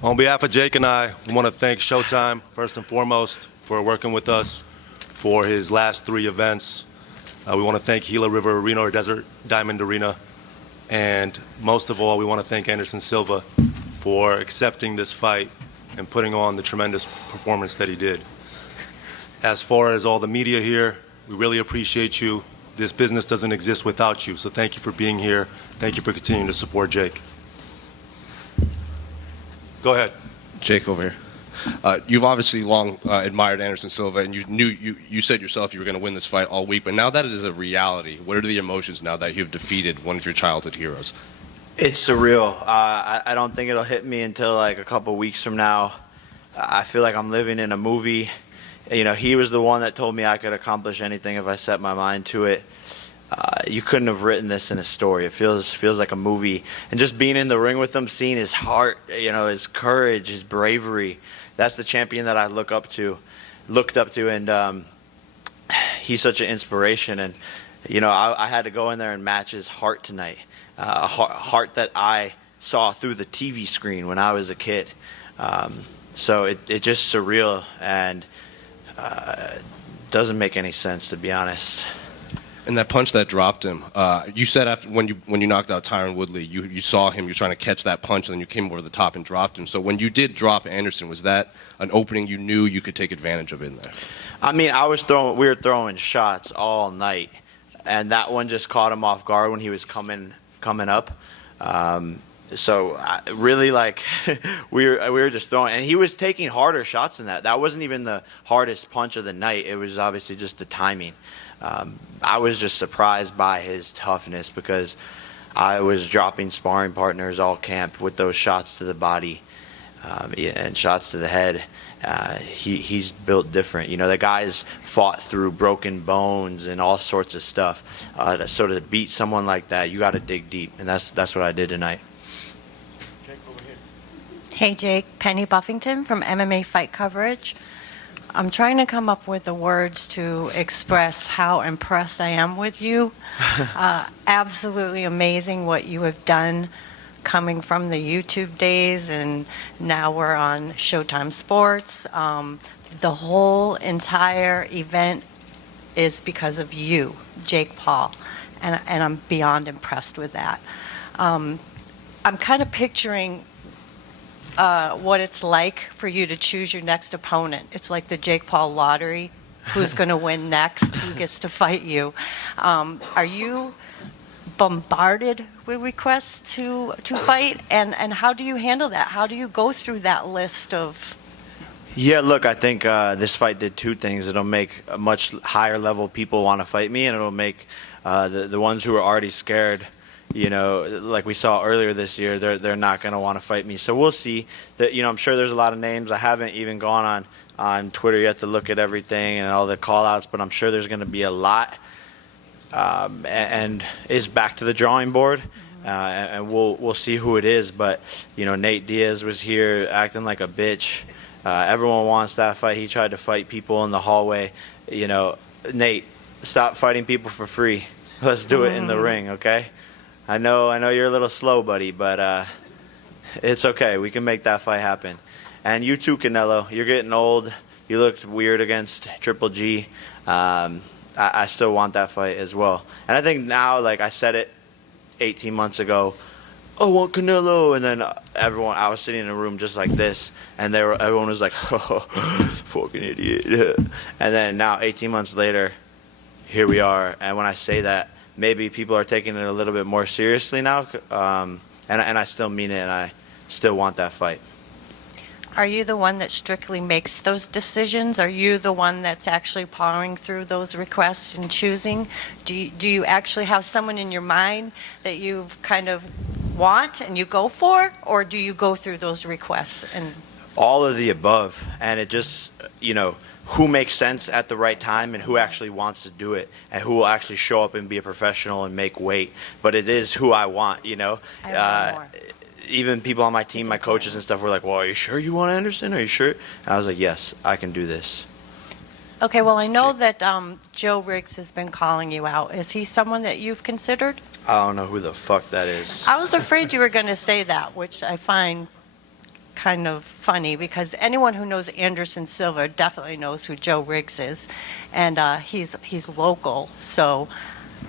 On behalf of Jake and I, we want to thank Showtime, first and foremost, for working with us for his last 3 events. We want to thank Gila River Arena or Desert Diamond Arena. And most of all, we want to thank Anderson Silva for accepting this fight and putting on the tremendous performance that he did. As far as all the media here, we really appreciate you. This business doesn't exist without you, so thank you for being here. Thank you for continuing to support Jake. Go ahead. Jake over here. You've obviously long admired Anderson Silva, and you said yourself you were going to win this fight all week, but now that it is a reality, what are the emotions now that you've defeated one of your childhood heroes? It's surreal. I don't think it'll hit me until like a couple weeks from now. I feel like I'm living in a movie. You know, he was the one that told me I could accomplish anything if I set my mind to it. You couldn't have written this in a story. It feels like a movie. And just being in the ring with him, seeing his heart, you know, his courage, his bravery. That's the champion that I looked up to, and he's such an inspiration. And you know, I had to go in there and match his heart tonight, a heart that I saw through the TV screen when I was a kid. So it just surreal and doesn't make any sense, to be honest. And that punch that dropped him, you said after when you knocked out Tyron Woodley, you saw him, you're trying to catch that punch, and then you came over the top and dropped him. So when you did drop Anderson, was that an opening you knew you could take advantage of in there? I mean, we were throwing shots all night, and that one just caught him off guard when he was coming up. So really, like, we were just throwing, and he was taking harder shots than that. That wasn't even the hardest punch of the night. It was obviously just the timing. I was just surprised by his toughness because I was dropping sparring partners all camp with those shots to the body and shots to the head. He's built different. You know, the guy's fought through broken bones and all sorts of stuff. So to beat someone like that, you got to dig deep, and that's what I did tonight. Hey Jake, Penny Buffington from MMA Fight Coverage. I'm trying to come up with the words to express how impressed I am with you. Absolutely amazing what you have done coming from the YouTube days, and now we're on Showtime Sports. The whole entire event is because of you, Jake Paul, and I'm beyond impressed with that. I'm kind of picturing what it's like for you to choose your next opponent. It's like the Jake Paul lottery. Who's going to win next? Who gets to fight you? Are you bombarded with requests to fight? And how do you handle that? How do you go through that list of... Yeah, look, I think this fight did 2 things. It'll make a much higher level people want to fight me, and it'll make the ones who are already scared, you know, like we saw earlier this year, they're not going to want to fight me. So we'll see. That, you know, I'm sure there's a lot of names. I haven't even gone on Twitter yet to look at everything and all the call-outs, but I'm sure there's going to be a lot. And it's back to the drawing board, and we'll see who it is. But you know, Nate Diaz was here acting like a bitch. Everyone wants that fight. He tried to fight people in the hallway. You know, Nate, stop fighting people for free. Let's do it in the ring, okay? I know you're a little slow, buddy, but it's okay. We can make that fight happen. And you too, Canelo. You're getting old. You looked weird against Triple G. I still want that fight as well. And I think now, like I said it 18 months ago, I want Canelo. And then I was sitting in a room just like this, and everyone was like, oh, fucking idiot. And then now, 18 months later, here we are. And when I say that, maybe people are taking it a little bit more seriously now, and I still mean it, and I still want that fight. Are you the one that strictly makes those decisions? Are you the one that's actually powering through those requests and choosing? Do you actually have someone in your mind that you kind of want and you go for, or do you go through those requests? And all of the above, and it just, you know, who makes sense at the right time and who actually wants to do it and who will actually show up and be a professional and make weight. But it is who I want, you know. Even people on my team, my coaches and stuff were like, well, are you sure you want Anderson? Are you sure? And I was like, yes, I can do this. Okay, well, I know that Joe Riggs has been calling you out. Is he someone that you've considered? I don't know who the fuck that is. I was afraid you were going to say that, which I find kind of funny because anyone who knows Anderson Silva definitely knows who Joe Riggs is, and he's local. So,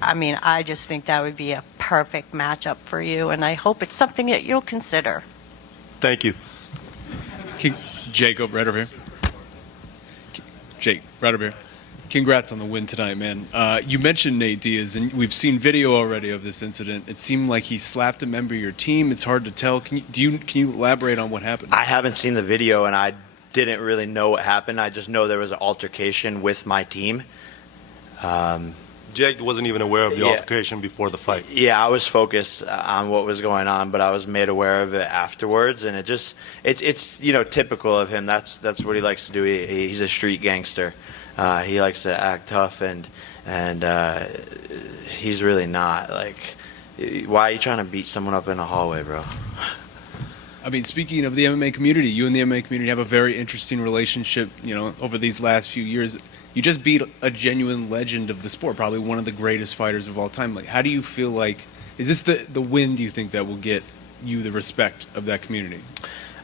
I mean, I just think that would be a perfect matchup for you, and I hope it's something that you'll consider. Thank you. Jacob, right over here. Jake, right over here. Congrats on the win tonight, man. You mentioned Nate Diaz, and we've seen video already of this incident. It seemed like he slapped a member of your team. It's hard to tell. Can you elaborate on what happened? I haven't seen the video, and I didn't really know what happened. I just know there was an altercation with my team. Jake wasn't even aware of the Yeah. altercation before the fight. Yeah, I was focused on what was going on, but I was made aware of it afterwards, and it's typical of him. That's what he likes to do. He's a street gangster. He likes to act tough, and he's really not. Like, why are you trying to beat someone up in a hallway, bro? I mean, speaking of the MMA community, you and the MMA community have a very interesting relationship, over these last few years. You just beat a genuine legend of the sport, probably one of the greatest fighters of all time. Like, how do you feel like, is this the win, do you think, that will get you the respect of that community?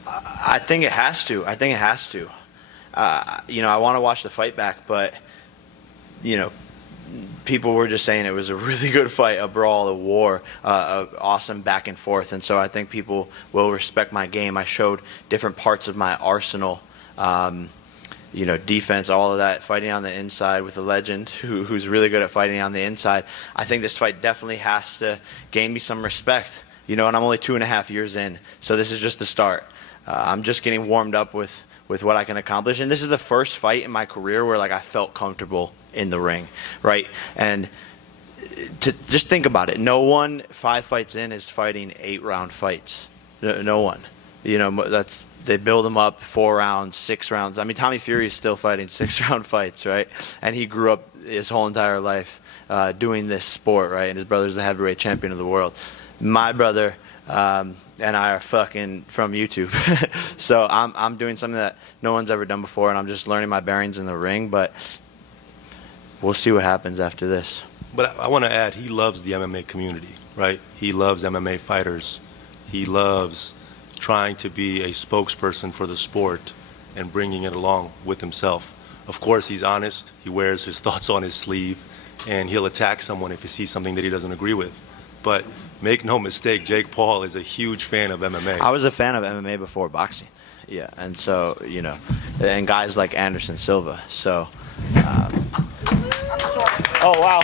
I think it has to. I want to watch the fight back, but, people were just saying it was a really good fight, a brawl, a war, awesome back and forth. And so I think people will respect my game. I showed different parts of my arsenal, defense, all of that, fighting on the inside with a legend who's really good at fighting on the inside. I think this fight definitely has to gain me some respect, and I'm only 2.5 years in, so this is just the start. I'm just getting warmed up with what I can accomplish, and this is the first fight in my career where I felt comfortable in the ring, right? And to just think about it, no one 5 fights in is fighting 8-round fights. No one. They build them up 4 rounds, 6 rounds. I mean, Tommy Fury is still fighting 6-round fights, right? And he grew up his whole entire life doing this sport, right? And his brother's the heavyweight champion of the world. My brother and I are fucking from YouTube. So I'm doing something that no one's ever done before, and I'm just learning my bearings in the ring. But we'll see what happens after this. But I want to add, he loves the MMA community, right? He loves MMA fighters. He loves trying to be a spokesperson for the sport and bringing it along with himself. Of course, he's honest. He wears his thoughts on his sleeve, and he'll attack someone if he sees something that he doesn't agree with. But make no mistake, Jake Paul is a huge fan of MMA. I was a fan of MMA before boxing. Yeah, and so, and guys like Anderson Silva. So, oh, wow.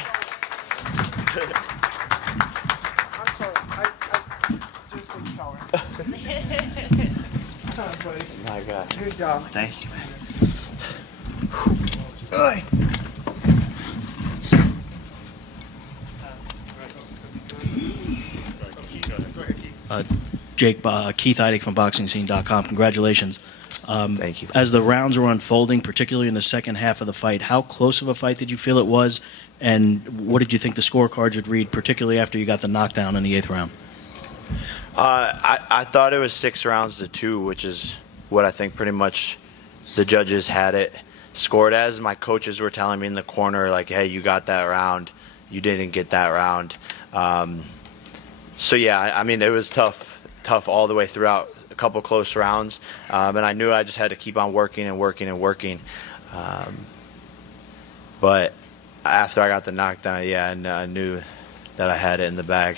I'm sorry. I just took a shower. Sorry, buddy. My God. Good job. Thank you, man. Jake, Keith Heidig from BoxingScene.com. Congratulations. Thank you. As the rounds were unfolding, particularly in the second half of the fight, how close of a fight did you feel it was, and what did you think the scorecards would read, particularly after you got the knockdown in the 8th round? I thought it was 6 rounds to 2, which is what I think pretty much the judges had it scored as. My coaches were telling me in the corner, hey, you got that round, you didn't get that round. So yeah, I mean, it was tough all the way throughout. A couple close rounds, and I knew I just had to keep on working and working and working. But after I got the knockdown, yeah, and I knew that I had it in the bag.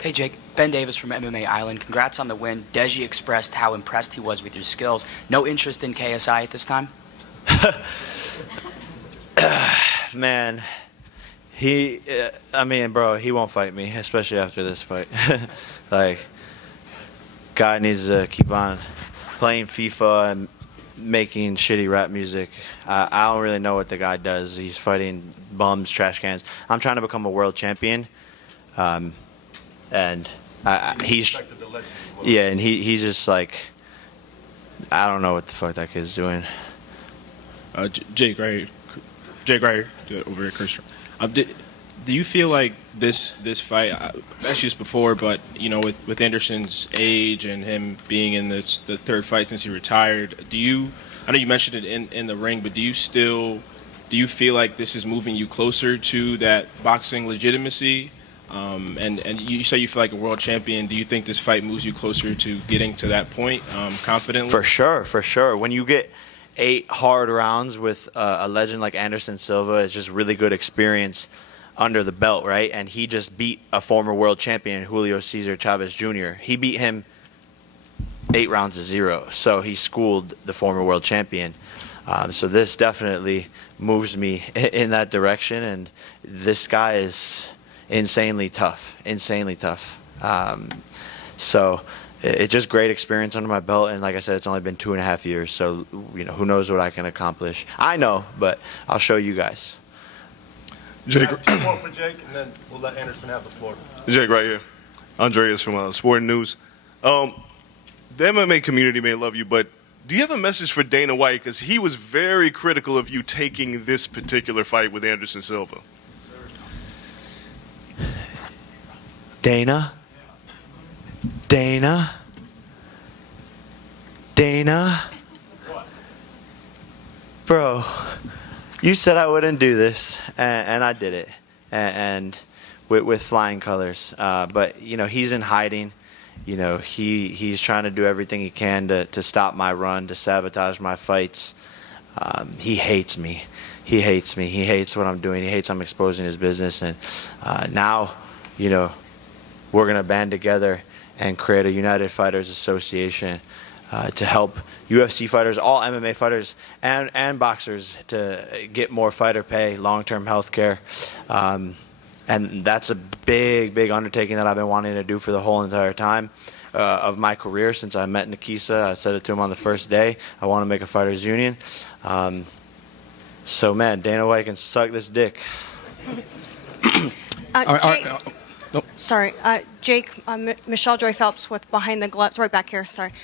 Hey Jake, Ben Davis from MMA Island. Congrats on the win. Deji expressed how impressed he was with your skills. No interest in KSI at this time? Man, bro, he won't fight me, especially after this fight. Guy needs to keep on playing FIFA and making shitty rap music. I don't really know what the guy does. He's fighting bums, trash cans. I'm trying to become a world champion, and he's and he's just I don't know what the fuck that kid's doing. Jake, right here, over here, Chris. Do you feel like this fight, that's just before, but with Anderson's age and him being in the 3rd fight since he retired, I know you mentioned it in the ring, but do you feel like this is moving you closer to that boxing legitimacy, And you say you feel like a world champion. Do you think this fight moves you closer to getting to that point confidently? For sure, for sure. When you get 8 hard rounds with a legend like Anderson Silva, it's just really good experience under the belt, right? And he just beat a former world champion, Julio Cesar Chavez Jr. He beat him 8 rounds to 0, so he schooled the former world champion. So this definitely moves me in that direction, and this guy is insanely tough, insanely tough. So it's just great experience under my belt, and like I said, it's only been 2.5 years, so who knows what I can accomplish. I know, but I'll show you guys. Jake, 2 more for Jake, and then we'll let Anderson have the floor. Jake, right here. Andreas from Sporting News. The MMA community may love you, but do you have a message for Dana White? Because he was very critical of you taking this particular fight with Anderson Silva. Dana? Bro, you said I wouldn't do this, and I did it, and with flying colors. But he's in hiding. He's trying to do everything he can to stop my run, to sabotage my fights. He hates me. He hates me. He hates what I'm doing. He hates I'm exposing his business. And now, we're going to band together and create a United Fighters Association to help UFC fighters, all MMA fighters, and boxers to get more fighter pay, long-term health care. And that's a big, big undertaking that I've been wanting to do for the whole entire time of my career since I met Nikisa. I said it to him on the first day. I want to make a fighters union. So, man, Dana White can suck this dick. Jake, Michelle Joy Phelps with Behind the Gloves, right back here, sorry.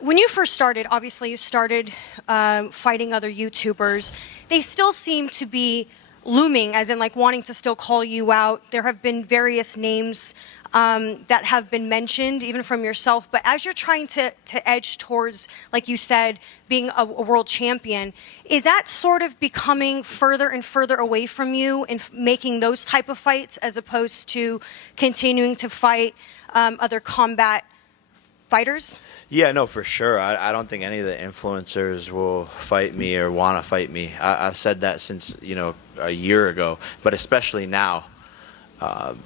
When you first started, obviously you started fighting other YouTubers. They still seem to be looming, as in like wanting to still call you out. There have been various names that have been mentioned, even from yourself. But as you're trying to edge towards, like you said, being a world champion, is that sort of becoming further and further away from you in making those type of fights as opposed to continuing to fight other combat fighters? Yeah, no, for sure. I don't think any of the influencers will fight me or want to fight me. I've said that since, a year ago, but especially now.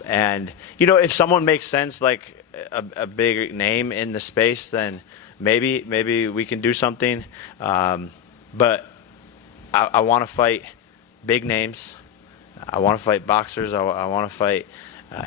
And, if someone makes sense, like a big name in the space, then maybe we can do something. But I want to fight big names. I want to fight boxers. I want to fight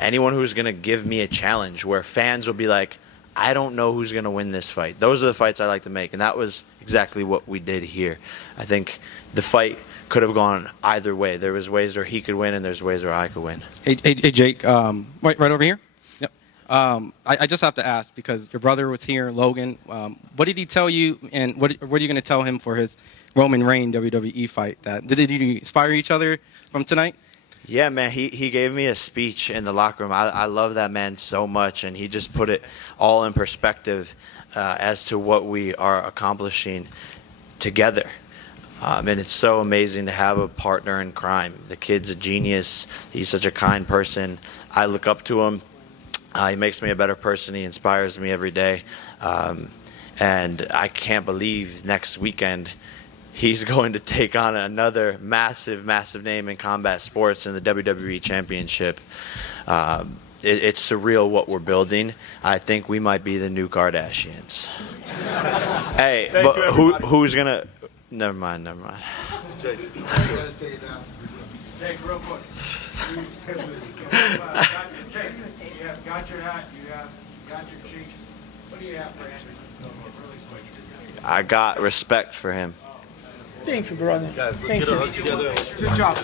anyone who's going to give me a challenge where fans will be like, I don't know who's going to win this fight. Those are the fights I like to make, and that was exactly what we did here. I think the fight could have gone either way. There was ways where he could win, and there's ways where I could win. Hey Jake, right over here. Yep. I just have to ask, because your brother was here, Logan. What did he tell you, and what are you going to tell him for his Roman Reigns WWE fight? Did you inspire each other from tonight? Yeah, man, he gave me a speech in the locker room. I love that man so much, and he just put it all in perspective as to what we are accomplishing together. And it's so amazing to have a partner in crime. The kid's a genius. He's such a kind person. I look up to him. He makes me a better person. He inspires me every day. And I can't believe next weekend he's going to take on another massive, massive name in combat sports in the WWE Championship. It's surreal what we're building. I think we might be the new Kardashians. Hey, but who's going to... Never mind. Jake, real quick. Jake, you have got your hat, you have got your cheeks. What do you have for Anderson Silva, really quick? I got respect for him. Thank you, brother. Guys, let's get a hug together. Good job.